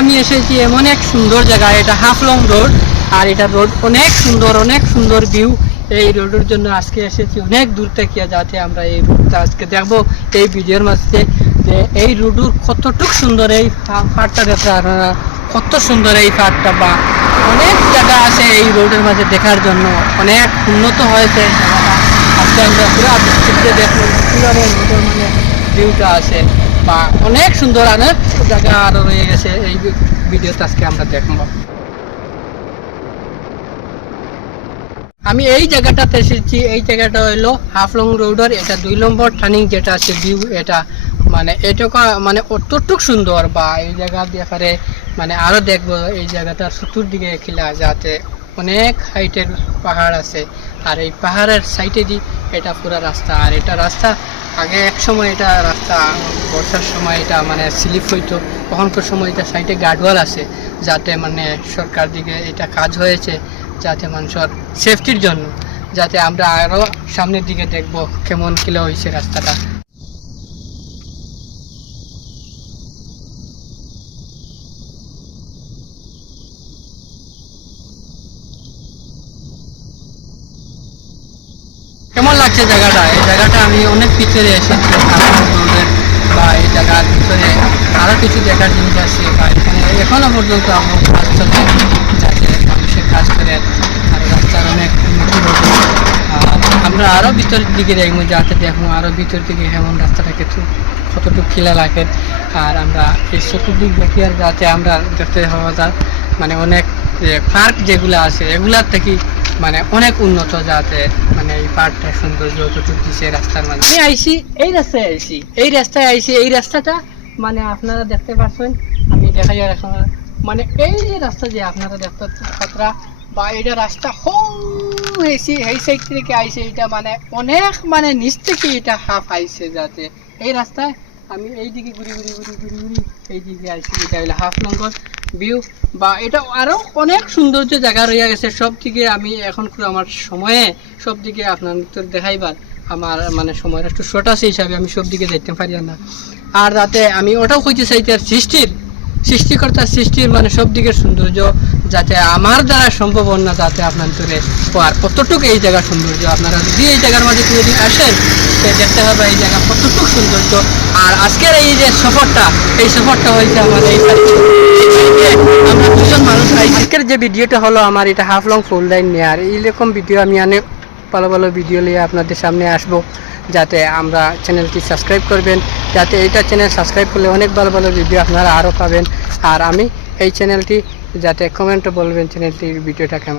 আমি এসেছি এমন এক সুন্দর জায়গা, এটা হাফলং রোড। আর এটা রোড অনেক সুন্দর ভিউ। এই রোডের জন্য আজকে এসেছি অনেক দূর থেকে, যাতে আমরা এই রোডটা আজকে দেখবো এই ভিডিওর মাঝে, যে এই রোডের কতটুকু সুন্দর এই পাহাড়টা দেখতে আপনারা, কত সুন্দর এই পাহাড়টা। বা অনেক জায়গা আছে এই রোডের মাঝে দেখার জন্য, অনেক উন্নত হয়েছে এই জায়গাটা। আজকে আমরা পুরো দেখবো কীভাবে রোডের মানে ভিউটা আছে, বা অনেক সুন্দর অনেক জায়গা আরও রয়ে গেছে। এই ভিডিওতে আজকে আমরা দেখবো। আমি এই জায়গাটাতে এসেছি, এই জায়গাটা হলো হাফলং রোডের, এটা 2 নম্বর টার্নিং যেটা আছে ভিউ, এটা মানে এটুকু মানে অতটুক সুন্দর। বা এই জায়গা ব্যাপারে মানে আরও দেখবো এই জায়গাটা চতুর্দিকে খিলা, যাতে অনেক হাইটের পাহাড় আছে। আর এই পাহাড়ের সাইডে দিয়ে এটা পুরো রাস্তা। আর এটা রাস্তা আগে এক সময় এটা রাস্তা বর্ষার সময় এটা মানে স্লিপ হইতো, তখনকার সময় এটা সাইডে গার্ডওয়াল আছে, যাতে মানে সরকার দিকে এটা কাজ হয়েছে যাতে মানুষের সেফটির জন্য, যাতে আমরা আরও সামনের দিকে দেখব কেমন কিলো হয়েছে রাস্তাটা। কেমন লাগছে জায়গাটা? এই জায়গাটা আমি অনেক পিছনে এসেছি রোডের, বা এই জায়গার ভিতরে আরও কিছু দেখার জিনিস আছে। বা এখানে এখনও পর্যন্ত আমার কাজ চলে, যাতে মানুষের কাজ করে আর রাস্তার অনেক উন্নতি হবে। আর আমরা আরও ভিতরের দিকে দেখবো, যাতে দেখবো আরও ভিতর দিকে কেমন রাস্তাটাকে কতটুকু খিলা লাগে। আর আমরা এই চতুর্দিক দেখি, আর যাতে আমরা দেখতে পাওয়া যায় মানে অনেক পার্ক যেগুলো আছে এগুলার থেকে মানে অনেক উন্নত, যাতে মানে এই পার্কটা সৌন্দর্য যতটুকু দিচ্ছে রাস্তার মাঝে। আমি আইসি এই রাস্তায় আইসি এই রাস্তাটা মানে আপনারা দেখতে পাচ্ছেন, আমি দেখাই এখন মানে এই যে রাস্তা যে আপনারা দেখতে পাত্রা, বা এটা রাস্তা হয়েছি এই সাইড থেকে আইসে, এটা মানে অনেক মানে নিচ থেকে এটা হাফ আইসে, যাতে এই রাস্তায় আমি এই দিকে ঘুরি এই দিকে আইসি। এটা হলো হাফলংয়ের ভিউ, বা এটা আরও অনেক সৌন্দর্য জায়গা রয়ে গেছে। সব দিকে আমি এখন আমার সময়ে সব দিকে আপনাদের দেখাইবার আমার মানে সময়ের একটু শর্ট আছে হিসাবে আমি সব দিকে যাইতে পারি না। আর যাতে আমি ওটাও কইতে চাই তার সৃষ্টিকর্তার সৃষ্টির মানে সব দিকের সৌন্দর্য, যাতে আমার দ্বারা সম্ভব না, যাতে আপনাদের আর কতটুকু এই জায়গার সৌন্দর্য। আপনারা যদি এই জায়গার মাঝে যদি আসেন দেখতে হবে এই জায়গা কতটুকু সৌন্দর্য। আর আজকের এই যে সফরটা, এই সফরটা হয়েছে আমার এই আমরা দুজন মানুষ। আজকের যে ভিডিওটা হলো আমার, এটা হাফলং ফুল লাইন নেয়ার এইরকম ভিডিও আমি অনেক ভালো ভিডিও নিয়ে আপনাদের সামনে আসবো, যাতে আমরা চ্যানেলটি সাবস্ক্রাইব করবেন, যাতে এইটা চ্যানেল সাবস্ক্রাইব করলে অনেক ভালো ভিডিও আপনারা আরও পাবেন। আর আমি এই চ্যানেলটি যাতে কমেন্টে বলবেন চ্যানেলটির ভিডিওটা কেমন।